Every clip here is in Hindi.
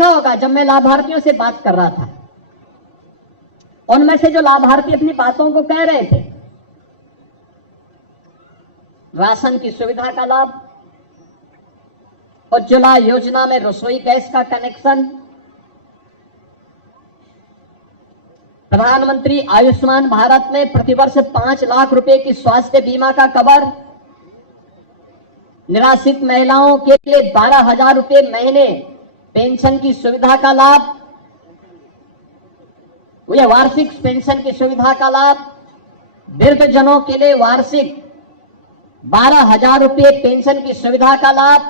देखा होगा जब मैं लाभार्थियों से बात कर रहा था, उनमें से जो लाभार्थी अपनी बातों को कह रहे थे, राशन की सुविधा का लाभ, उज्ज्वला योजना में रसोई गैस का कनेक्शन, प्रधानमंत्री आयुष्मान भारत में प्रतिवर्ष 5 लाख रुपए की स्वास्थ्य बीमा का कवर, निराश्रित महिलाओं के लिए 12,000 रुपए महीने पेंशन की सुविधा का लाभ, यह वार्षिक पेंशन की सुविधा का लाभ, वृद्धजनों के लिए वार्षिक 12,000 रुपए पेंशन की सुविधा का लाभ,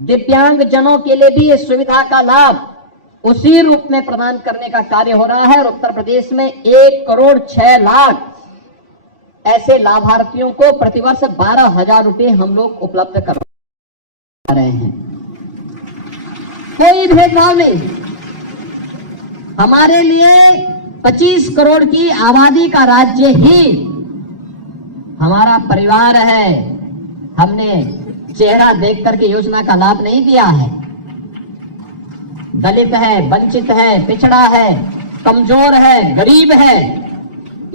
दिव्यांग जनों के लिए भी इस सुविधा का लाभ उसी रूप में प्रदान करने का कार्य हो रहा है। और उत्तर प्रदेश में 1,06,00,000 ऐसे लाभार्थियों को प्रतिवर्ष 12,000 रुपए हम लोग उपलब्ध करवा रहे हैं। कोई भेदभाव नहीं। हमारे लिए 25 करोड़ की आबादी का राज्य ही हमारा परिवार है। हमने चेहरा देख करके योजना का लाभ नहीं दिया है। दलित है, वंचित है, पिछड़ा है, कमजोर है, गरीब है,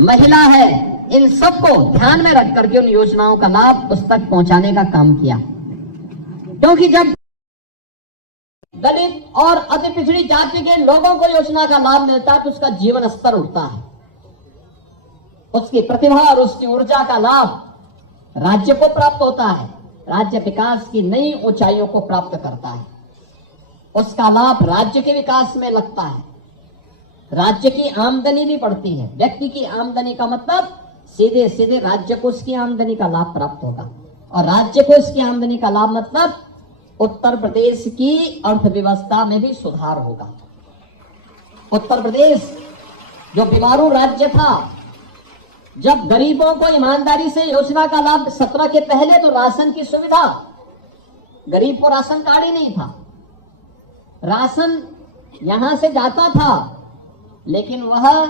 महिला है, इन सबको ध्यान में रख करके उन योजनाओं का लाभ उस तक पहुंचाने का काम किया। क्योंकि जब दलित और अति पिछड़ी जाति के लोगों को योजना का लाभ मिलता है तो उसका जीवन स्तर उठता है, उसकी प्रतिभा और उसकी ऊर्जा का लाभ राज्य को प्राप्त होता है, राज्य विकास की नई ऊंचाइयों को प्राप्त करता है, उसका लाभ राज्य के विकास में लगता है, राज्य की आमदनी भी बढ़ती है। व्यक्ति की आमदनी का मतलब सीधे सीधे राज्य को उसकी आमदनी का लाभ प्राप्त होगा, और राज्य को इसकी आमदनी का लाभ मतलब उत्तर प्रदेश की अर्थव्यवस्था में भी सुधार होगा। उत्तर प्रदेश जो बीमारू राज्य था, जब गरीबों को ईमानदारी से योजना का लाभ 17 के पहले तो राशन की सुविधा, गरीब को राशन कार्ड ही नहीं था, राशन यहां से जाता था लेकिन वह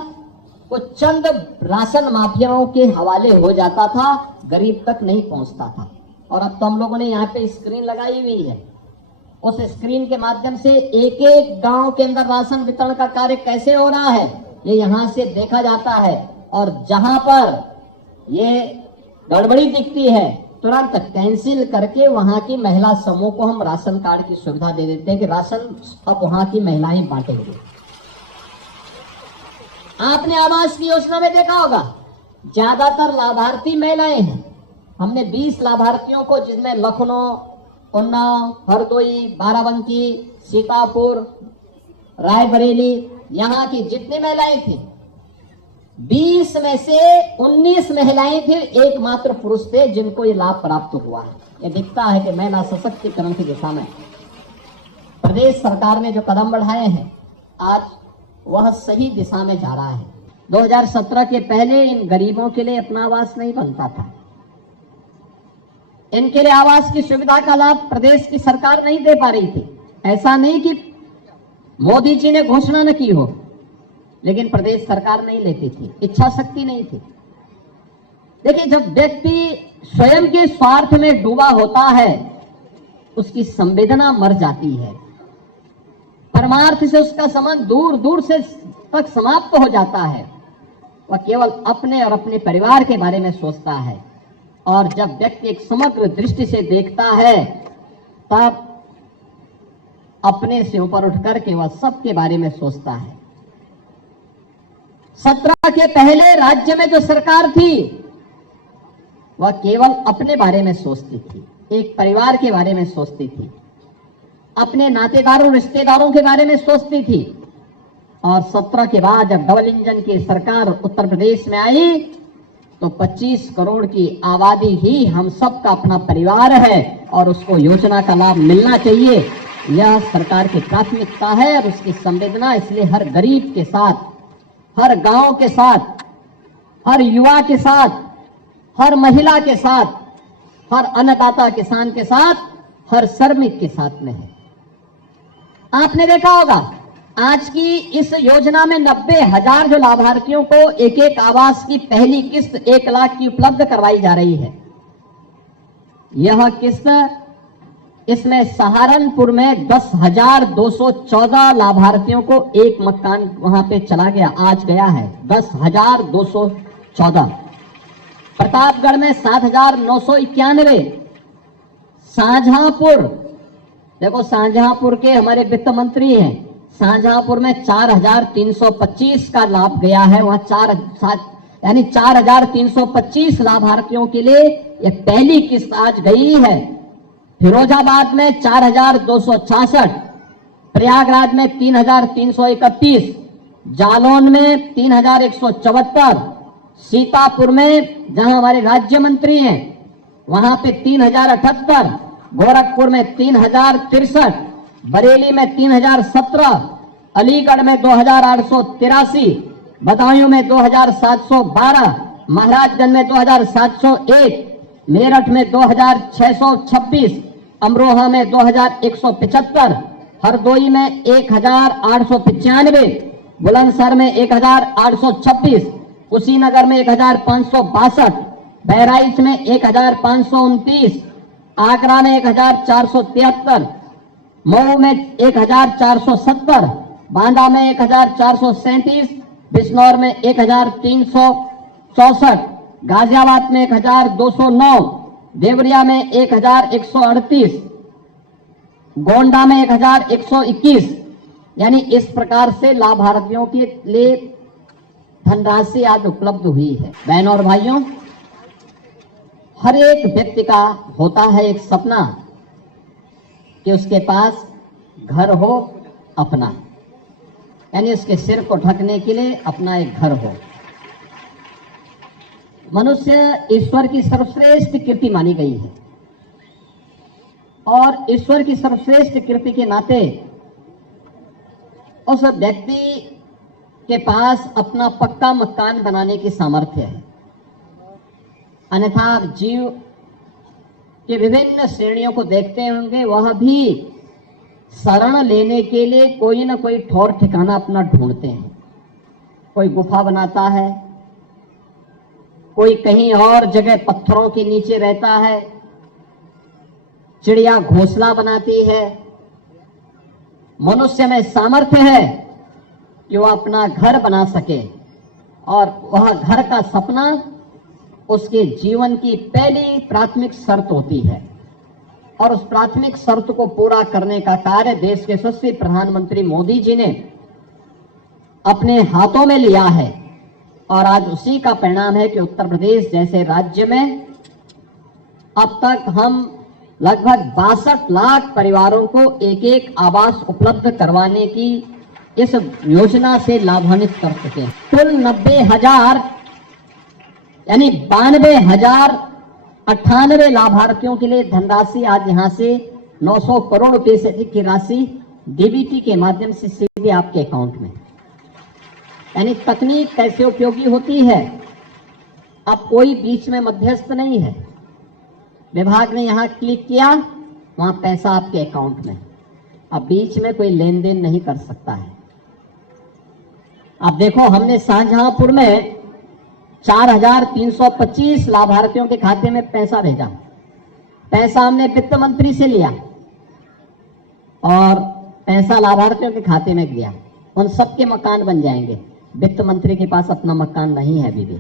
कुछ चंद राशन माफियाओं के हवाले हो जाता था, गरीब तक नहीं पहुंचता था। और अब तो हम लोगों ने यहाँ पे स्क्रीन लगाई हुई है, उस स्क्रीन के माध्यम से एक एक गांव के अंदर राशन वितरण का कार्य कैसे हो रहा है ये यहां से देखा जाता है। और जहां पर ये गड़बड़ी दिखती है तुरंत कैंसिल करके वहां की महिला समूह को हम राशन कार्ड की सुविधा दे देते हैं कि राशन अब वहां की महिलाएं बांटेंगे। आपने आवास की योजना में देखा होगा ज्यादातर लाभार्थी महिलाएं हैं। हमने 20 लाभार्थियों को, जिसमें लखनऊ, उन्नाव, हरदोई, बाराबंकी, सीतापुर, रायबरेली, यहाँ की जितनी महिलाएं थी 20 में से 19 महिलाएं थी, एकमात्र पुरुष थे जिनको ये लाभ प्राप्त हुआ है। ये दिखता है कि महिला सशक्तिकरण की दिशा में प्रदेश सरकार ने जो कदम बढ़ाए हैं आज वह सही दिशा में जा रहा है। 2017 के पहले इन गरीबों के लिए अपना आवास नहीं बनता था, इनके लिए आवास की सुविधा का लाभ प्रदेश की सरकार नहीं दे पा रही थी। ऐसा नहीं कि मोदी जी ने घोषणा न की हो, लेकिन प्रदेश सरकार नहीं लेती थी, इच्छा शक्ति नहीं थी। देखिए, जब व्यक्ति स्वयं के स्वार्थ में डूबा होता है उसकी संवेदना मर जाती है, परमार्थ से उसका संबंध दूर दूर से तक समाप्त हो जाता है। वह केवल अपने और अपने परिवार के बारे में सोचता है। और जब व्यक्ति एक समग्र दृष्टि से देखता है तब अपने से ऊपर उठकर के वह सबके बारे में सोचता है। 17 के पहले राज्य में जो सरकार थी वह केवल अपने बारे में सोचती थी, एक परिवार के बारे में सोचती थी, अपने नातेदारों रिश्तेदारों के बारे में सोचती थी। और 17 के बाद जब डबल इंजन की सरकार उत्तर प्रदेश में आई तो 25 करोड़ की आबादी ही हम सबका अपना परिवार है और उसको योजना का लाभ मिलना चाहिए। यह सरकार की प्राथमिकता है और उसकी संवेदना इसलिए हर गरीब के साथ, हर गांव के साथ, हर युवा के साथ, हर महिला के साथ, हर अन्नदाता किसान के साथ, हर श्रमिक के साथ में है। आपने देखा होगा आज की इस योजना में 90,000 जो लाभार्थियों को एक एक आवास की पहली किस्त 1 लाख की उपलब्ध करवाई जा रही है। यह किस्त इसमें सहारनपुर में 10,214 लाभार्थियों को एक मकान वहां पे चला गया, आज गया है 10,214। प्रतापगढ़ में 7,991। शाहजहांपुर, देखो शाहजहांपुर के हमारे वित्त मंत्री हैं, शाहजहांपुर में 4,325 का लाभ गया है। वहां 4,325 लाभार्थियों के लिए ये पहली किस्त आज गई है। फिरोजाबाद में 4,266, प्रयागराज में 3,331, जालौन में 3,174, सीतापुर में जहां हमारे राज्य मंत्री हैं वहां पे 3,078, गोरखपुर में 3,063, बरेली में 3,017, अलीगढ़ में 2,883, बदायूं में 2,712, महाराजगंज में 2,701, मेरठ में 2,626, अमरोहा में 2,175, हरदोई में 1,895, बुलंदशहर में 1,826, कुशीनगर में 1,562, बहराइच में 1,529, आगरा में 1,473, मऊ में 1,470, बांदा में 1,437, बिजनौर में 1,364, गाजियाबाद में 1,209, देवरिया में 1,138, गोंडा में 1,121। यानी इस प्रकार से लाभार्थियों के लिए धनराशि आज उपलब्ध हुई है। बहनों और भाइयों, हर एक व्यक्ति का होता है एक सपना कि उसके पास घर हो अपना, यानी उसके सिर को ढकने के लिए अपना एक घर हो। मनुष्य ईश्वर की सर्वश्रेष्ठ कृति मानी गई है और ईश्वर की सर्वश्रेष्ठ कृति के नाते उस व्यक्ति के पास अपना पक्का मकान बनाने की सामर्थ्य है। अन्यथा आप जीव के विभिन्न श्रेणियों को देखते होंगे, वह भी शरण लेने के लिए कोई ना कोई ठौर ठिकाना अपना ढूंढते हैं। कोई गुफा बनाता है, कोई कहीं और जगह पत्थरों के नीचे रहता है, चिड़िया घोंसला बनाती है। मनुष्य में सामर्थ्य है कि वह अपना घर बना सके और वह घर का सपना उसके जीवन की पहली प्राथमिक शर्त होती है और उस प्राथमिक शर्त को पूरा करने का कार्य देश के यशस्वी प्रधानमंत्री मोदी जी ने अपने हाथों में लिया है और आज उसी का परिणाम है कि उत्तर प्रदेश जैसे राज्य में अब तक हम लगभग 62 लाख परिवारों को एक एक आवास उपलब्ध करवाने की इस योजना से लाभान्वित कर सके। कुल 90,000 यानी 92,098 लाभार्थियों के लिए धनराशि आज यहां से 900 करोड़ रुपए से अधिक की राशि डीबीटी के माध्यम से सीधे आपके अकाउंट में। यानी तकनीक कैसे उपयोगी होती है, अब कोई बीच में मध्यस्थ नहीं है। विभाग ने यहां क्लिक किया, वहां पैसा आपके अकाउंट में, अब बीच में कोई लेन देन नहीं कर सकता है। अब देखो, हमने शाहजहांपुर में 4,325 लाभार्थियों के खाते में पैसा भेजा। पैसा हमने वित्त मंत्री से लिया और पैसा लाभार्थियों के खाते में गया। उन सबके मकान बन जाएंगे। वित्त मंत्री के पास अपना मकान नहीं है अभी भी,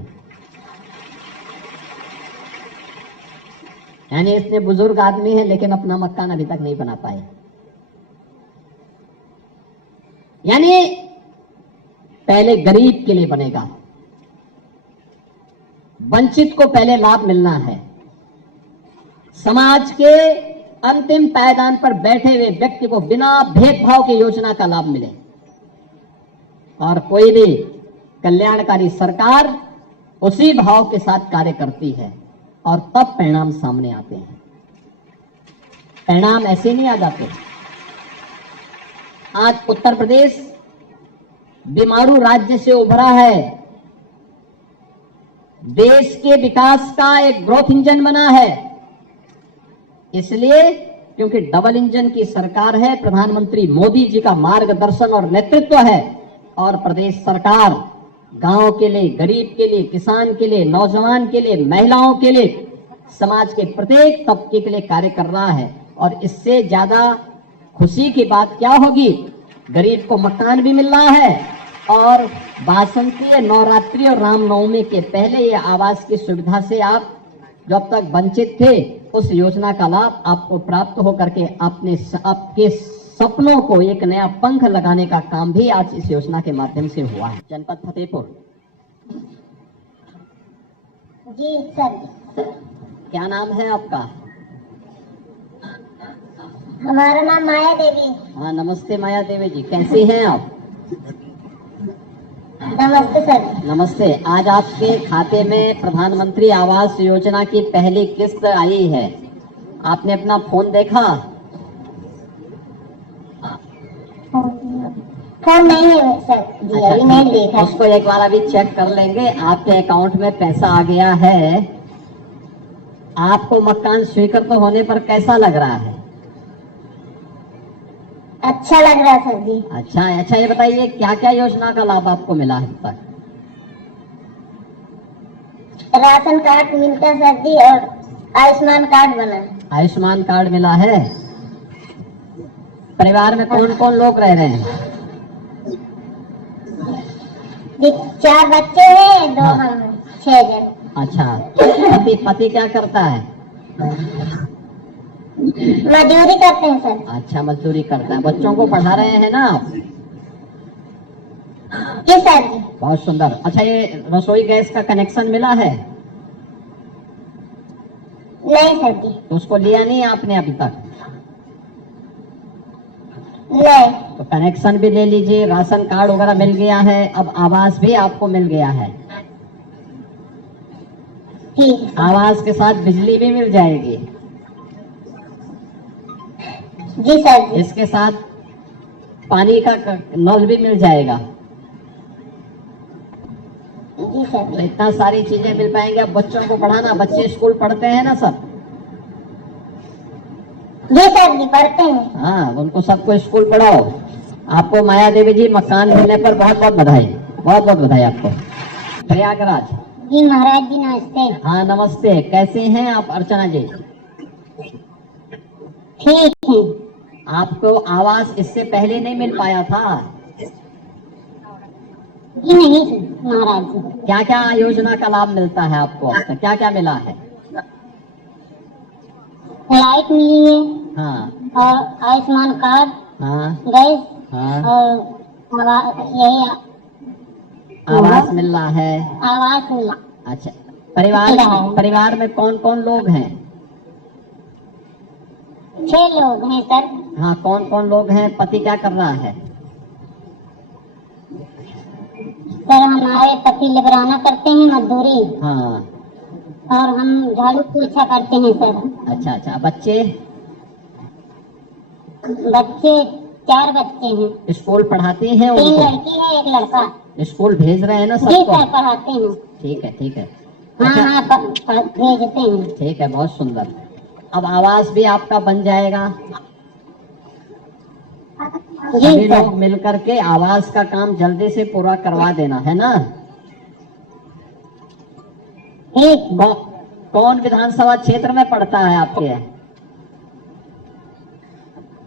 यानी इतने बुजुर्ग आदमी है लेकिन अपना मकान अभी तक नहीं बना पाए। यानी पहले गरीब के लिए बनेगा, वंचित को पहले लाभ मिलना है। समाज के अंतिम पायदान पर बैठे हुए व्यक्ति को बिना भेदभाव की योजना का लाभ मिले और कोई भी कल्याणकारी सरकार उसी भाव के साथ कार्य करती है और तब परिणाम सामने आते हैं। परिणाम ऐसे नहीं आ जाते। आज उत्तर प्रदेश बीमारू राज्य से उभरा है, देश के विकास का एक ग्रोथ इंजन बना है, इसलिए क्योंकि डबल इंजन की सरकार है। प्रधानमंत्री मोदी जी का मार्गदर्शन और नेतृत्व है और प्रदेश सरकार गांव के लिए, गरीब के लिए, किसान के लिए, नौजवान के लिए, महिलाओं के लिए, समाज के प्रत्येक तबके के लिए कार्य कर रहा है और इससे ज्यादा खुशी की बात क्या होगी। गरीब को मकान भी मिल रहा है और बासंती, नवरात्रि और रामनवमी के पहले ये आवास की सुविधा से आप जो अब तक वंचित थे उस योजना का लाभ आपको प्राप्त होकर के आपके सपनों को एक नया पंख लगाने का काम भी आज इस योजना के माध्यम से हुआ है। जनपद फतेहपुर। जी सर। क्या नाम है आपका? हमारा नाम माया देवी। हाँ, नमस्ते माया देवी जी, कैसी हैं आप? नमस्ते सर। नमस्ते। आज आपके खाते में प्रधानमंत्री आवास योजना की पहली किस्त आई है। आपने अपना फोन देखा? फोन नहीं है सर जी, अभी नहीं देखा। उसको एक बार अभी चेक कर लेंगे। आपके अकाउंट में पैसा आ गया है। आपको मकान स्वीकृत होने पर कैसा लग रहा है? अच्छा लग रहा है सर जी। अच्छा, ये बताइए क्या क्या योजना का लाभ आपको मिला है अब तक? राशन कार्ड मिलता है सर जी और आयुष्मान कार्ड बना है। आयुष्मान कार्ड मिला है। परिवार में कौन कौन लोग रह रहे हैं? जी 4 बच्चे हैं, 2 हाँ। हम हैं, 6 जन। अच्छा, पति क्या करता है? मजदूरी करते हैं सर। अच्छा, मजदूरी करता है। बच्चों को पढ़ा रहे हैं ना आप? जी सर जी। बहुत सुंदर। अच्छा, ये रसोई गैस का कनेक्शन मिला है? नहीं सर जी। तो उसको लिया नहीं आपने अभी तक? नहीं। तो कनेक्शन भी ले लीजिए। राशन कार्ड वगैरह मिल गया है, अब आवास भी आपको मिल गया है। ठीक है। आवास के साथ बिजली भी मिल जाएगी। जी सर जी। इसके साथ पानी का नल भी मिल जाएगा। जी सर तो जी। इतना सारी चीजें मिल पाएंगे। अब बच्चों को पढ़ाना, बच्चे स्कूल पढ़ते हैं ना सब? जी सर जी, पढ़ते हैं। हाँ, उनको सबको स्कूल पढ़ाओ। आपको माया देवी जी मकान मिलने पर बहुत बहुत बधाई, बहुत बहुत बधाई आपको। प्रयागराज। जी महाराज जी नमस्ते। हाँ नमस्ते, कैसे हैं आप अर्चना जी? ठीक है। आपको आवास इससे पहले नहीं मिल पाया था? जी नहीं महाराज जी। क्या क्या योजना का लाभ मिलता है आपको अब तक? क्या क्या मिला है? लाइट मिली है हाँ और आयुष्मान कार्ड, हाँ गैस हाँ। और यही आवास मिल रहा है। आवास मिला। अच्छा, परिवार में कौन कौन लोग हैं? 6 लोग हैं सर। हाँ, कौन कौन लोग हैं? पति क्या कर रहा है? सर हमारे पति लेबराना करते हैं, मजदूरी, हाँ। और हम झाड़ू पोछा करते हैं सर। अच्छा, बच्चे? बच्चे 4 बच्चे हैं। स्कूल पढ़ाते हैं 3 उनको? लड़की है, 1 लड़का। स्कूल भेज रहे हैं ना जी सबको? सर पढ़ाते हैं। ठीक है। हाँ अच्छा, हाँ भेजते हैं। ठीक है, बहुत सुंदर। अब आवास भी आपका बन जाएगा। जी सभी सर। लोग मिलकर के आवास का काम जल्दी से पूरा करवा देना है ना? ठीक। कौन विधानसभा क्षेत्र में पड़ता है आपके?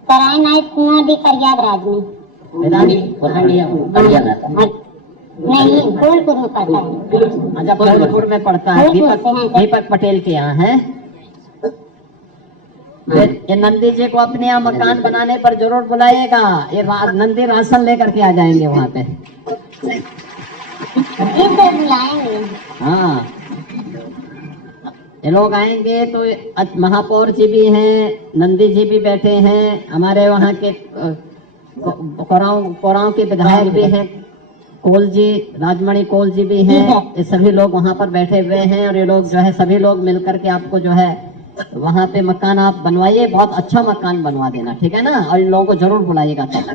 सराय नायक कुआं भी प्रयागराज में। नहीं, फूलपुर में पड़ता है। अच्छा, फूलपुर में पड़ता है। दीपक पटेल के यहाँ है। ये नंदी जी को अपने यहाँ मकान बनाने पर जरूर बुलाइएगा। ये नंदी राशन लेकर के आ जाएंगे वहाँ पे। जी सर बुलाएंगे। हाँ, ये लोग आएंगे तो महापौर जी भी हैं, नंदी जी भी बैठे हैं, हमारे वहाँ के कोरांव के विधायक भी हैं, कोल जी, राजमणि कोल जी भी हैं। ये सभी लोग वहाँ पर बैठे हुए हैं और ये लोग जो है सभी लोग मिलकर के आपको जो है वहाँ पे मकान आप बनवाइए। बहुत अच्छा मकान बनवा देना, ठीक है ना? और इन लोगों को जरूर बुलाइएगा तब।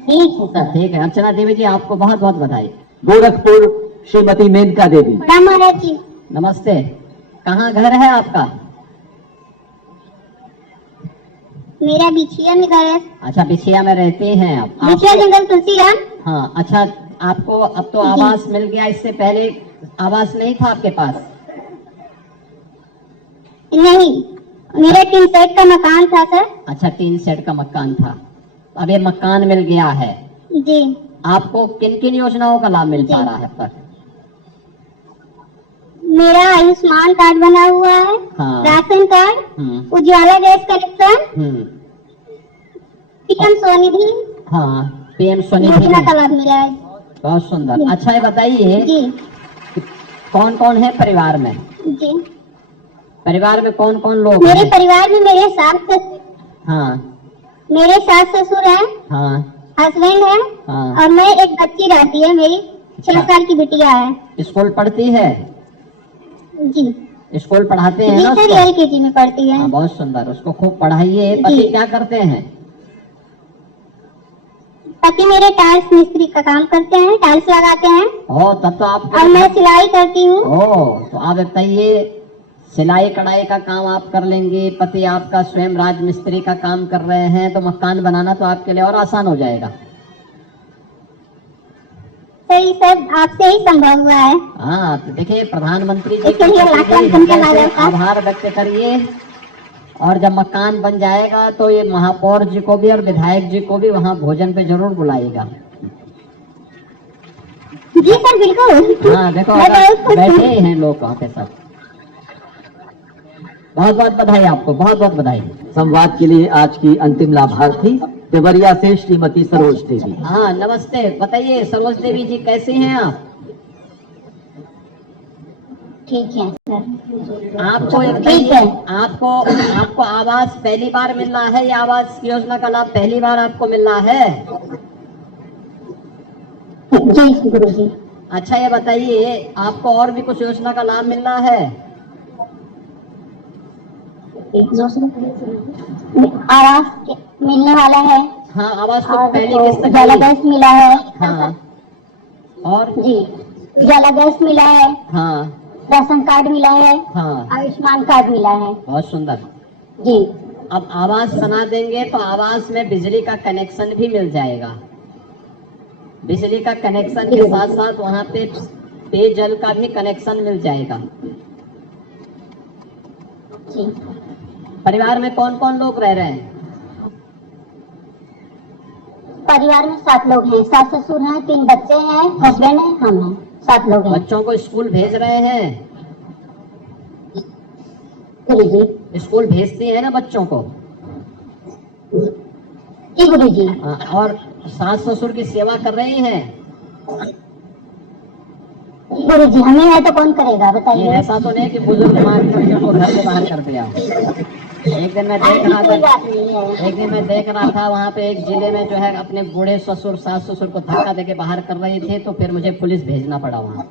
ठीक है सर। ठीक है। अर्चना देवी जी, आपको बहुत बहुत बधाई। गोरखपुर, श्रीमती मेनका देवी। महाराज जी नमस्ते। कहाँ घर है आपका? मेरा बिछिया में घर है। अच्छा, बिछिया में रहते हैं आप? बिछिया जंगल तुलसीराम। हाँ, अच्छा, आपको अब तो आवास मिल गया। इससे पहले आवास नहीं था आपके पास? नहीं। मेरा 3 सेट का मकान था सर। अच्छा, 3 सेट का मकान था, अब ये मकान मिल गया है। जी। आपको किन किन योजनाओं का लाभ मिल पा रहा है अब तक? मेरा आयुष्मान कार्ड बना हुआ है, हाँ। Ration card, Ujjwala gas connection, PM Svanidhi, हाँ, पीएम स्वनिधि योजना का लाभ मिला है। बहुत सुंदर। अच्छा, ये बताइए जी। कौन कौन है परिवार में? जी। परिवार में कौन कौन लोग मेरे हैं? परिवार में हाँ मेरे सास ससुर हैं, हाँ हस्बैंड है, हाँ। और मैं एक बच्ची रहती है, मेरी 6 साल की बिटिया है। स्कूल पढ़ती है? जी। स्कूल पढ़ाते हैं जी ना सर, उसको? LKG में पढ़ती है। हाँ, बहुत सुंदर, उसको खूब पढ़ाइए। पति जी। क्या करते हैं? पति मेरे टाइल्स मिस्त्री का काम करते हैं, टाइल्स लगाते हैं। ओ, तब तो आप। और मैं सिलाई करती हूँ। ओ, तो आप बताइए, सिलाई कढ़ाई का काम आप कर लेंगे, पति आपका स्वयं राजमिस्त्री का काम कर रहे हैं, तो मकान बनाना तो आपके लिए और आसान हो जाएगा। सही सर, आपसे ही संभव हुआ है। हाँ, तो देखिए, प्रधानमंत्री जी इसके लिए लाख लाख का धन्यवाद। आभार व्यक्त करिए, और जब मकान बन जाएगा तो ये महापौर जी को भी और विधायक जी को भी वहाँ भोजन पे जरूर बुलाएगा। जी सर, बिल्कुल। हाँ, देखो, मैं बहुत खुश बैठे हूँ। ही हैं लोग वहाँ पे सब। बहुत बहुत बधाई आपको, बहुत बहुत बधाई। संवाद के लिए आज की अंतिम लाभार्थी देवरिया से श्रीमती सरोज देवी। हाँ, नमस्ते। बताइए सरोज देवी जी, कैसे हैं आप? ठीक है सर। आपको ठीक है। आपको आवास पहली बार मिल रहा है या आवास योजना का लाभ पहली बार आपको मिल रहा है? जी गुरुजी। अच्छा, ये बताइए, आपको और भी कुछ योजना का लाभ मिल रहा है? आवास मिलने वाला है। हाँ, आवास को और पहली किस्त उजाला गैस मिला है। हाँ, और जी, उजाला गैस मिला है, हाँ राशन कार्ड मिला है, हाँ, आयुष्मान कार्ड मिला है। बहुत सुंदर। जी। अब आवास बना देंगे तो आवास में बिजली का कनेक्शन भी मिल जाएगा। बिजली का कनेक्शन के साथ साथ वहाँ पे पेयजल का भी कनेक्शन मिल जाएगा। जी। परिवार में कौन कौन लोग रह रहे हैं? परिवार में 7 लोग हैं, सास ससुर हैं, 3 बच्चे हैं, हस्बैंड है, हम हैं, 7 लोग हैं। बच्चों को स्कूल भेज रहे हैं? गुरुजी। स्कूल भेजती है ना बच्चों को? जी गुरुजी। और सास ससुर की सेवा कर रही हैं? गुरुजी, हमें है तो कौन करेगा ये बताइए। ऐसा तो नहीं कि बुजुर्ग मार करके उनको घर से बाहर कर दिया। एक दिन मैं देख रहा कोई था बात नहीं है। एक दिन मैं देख रहा था वहाँ पे एक जिले में जो है अपने बूढ़े ससुर सास ससुर को धक्का देके बाहर कर रही थी, तो फिर मुझे पुलिस भेजना पड़ा वहाँ।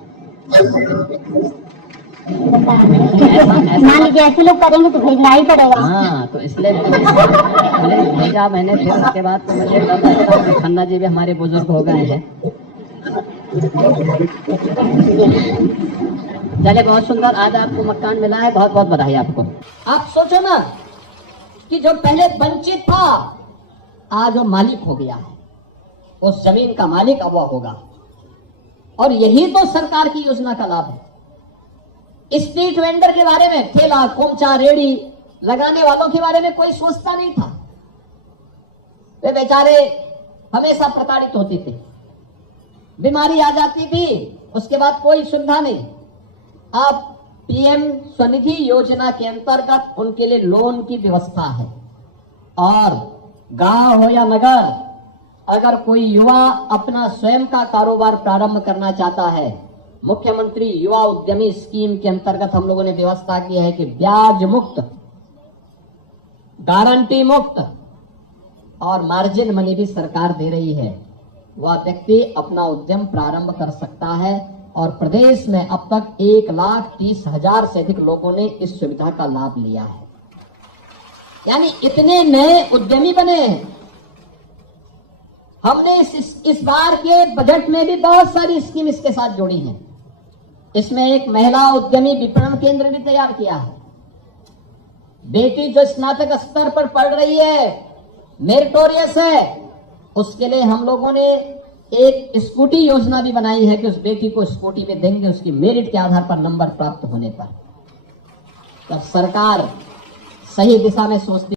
मान लीजिए ऐसे लोग करेंगे तो भेजना ही पड़ेगा। हाँ, तो इसलिए पुलिस भेजा मैंने। फिर उसके बाद तो मुझे पता चला कि खन्ना जी भी हमारे बुजुर्ग हो गए हैं। चलिए, बहुत सुंदर, आज आपको मकान मिला है, बहुत बहुत बधाई आपको। आप सोचो ना कि जो पहले वंचित था आज वो मालिक हो गया है, उस जमीन का मालिक अब वो होगा। और यही तो सरकार की योजना का लाभ है। स्ट्रीट वेंडर के बारे में, ठेला कोमचा रेड़ी लगाने वालों के बारे में कोई सोचता नहीं था। वे बेचारे हमेशा प्रताड़ित होते थे, बीमारी आ जाती थी, उसके बाद कोई सुविधा नहीं। अब पीएम स्वनिधि योजना के अंतर्गत उनके लिए लोन की व्यवस्था है। और गांव हो या नगर, अगर कोई युवा अपना स्वयं का कारोबार प्रारंभ करना चाहता है, मुख्यमंत्री युवा उद्यमी स्कीम के अंतर्गत हम लोगों ने व्यवस्था की है कि ब्याज मुक्त, गारंटी मुक्त और मार्जिन मनी भी सरकार दे रही है। वह व्यक्ति अपना उद्यम प्रारंभ कर सकता है। और प्रदेश में अब तक 1,30,000 से अधिक लोगों ने इस सुविधा का लाभ लिया है। यानी इतने नए उद्यमी बने हैं। हमने इस बार के बजट में भी बहुत सारी स्कीम इसके साथ जोड़ी हैं। इसमें एक महिला उद्यमी विपणन केंद्र भी तैयार किया है। बेटी जो स्नातक स्तर पर पढ़ रही है, मेरिटोरियस है, उसके लिए हम लोगों ने एक स्कूटी योजना भी बनाई है कि उस बेटी को स्कूटी भी देंगे उसकी मेरिट के आधार पर, नंबर प्राप्त होने पर। तब सरकार सही दिशा में सोचती